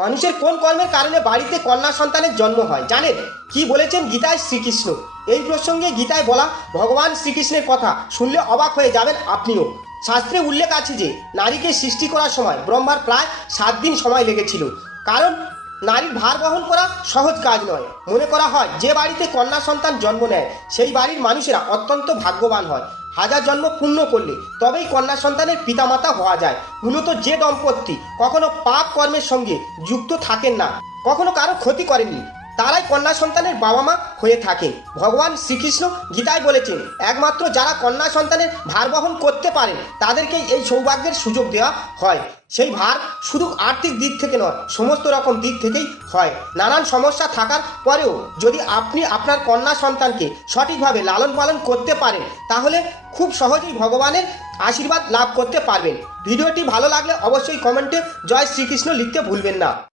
মানুষের কোন কর্মের কারণে বাড়িতে কন্যা সন্তানের জন্ম হয় জানেন? কি বলেছেন গীতায় শ্রীকৃষ্ণ? এই প্রসঙ্গে গীতায় বলা ভগবান শ্রীকৃষ্ণের কথা শুনলে অবাক হয়ে যাবেন আপনিও। শাস্ত্রে উল্লেখ আছে যে নারীকে সৃষ্টি করার সময় ব্রহ্মার প্রায় 7 দিন সময় লেগেছিল। কারণ নারীর ভার বহন করা সহজ কাজ নয়। মনে করা হয় যে বাড়িতে কন্যা সন্তান জন্ম নেয় সেই বাড়ির মানুষেরা অত্যন্ত ভাগ্যবান হয়। হাজার জন্ম পূর্ণ করলে তবেই কন্যা সন্তানের পিতামাতা হওয়া যায়। মূলত যে দম্পতি কখনো পাপ কর্মের সঙ্গে যুক্ত থাকেন না, কখনো কারো ক্ষতি করেননি, তারাই কন্যা সন্তানের বাবা মা হয়ে থাকেন। ভগবান শ্রীকৃষ্ণ গীতায় বলেছেন একমাত্র যারা কন্যা সন্তানের ভার বহন করতে পারেন তাদেরকেই এই সৌভাগ্যের সুযোগ দেওয়া হয়। সেই ভার শুধু আর্থিক দিক থেকে নয়, সমস্ত রকম দিক থেকেই হয়। নানান সমস্যা থাকার পরেও যদি আপনি আপনার কন্যা সন্তানকে সঠিকভাবে লালন পালন করতে পারেন তাহলে খুব সহজেই ভগবানের আশীর্বাদ লাভ করতে পারবেন। ভিডিওটি ভালো লাগলে অবশ্যই কমেন্টে জয় শ্রীকৃষ্ণ লিখতে ভুলবেন না।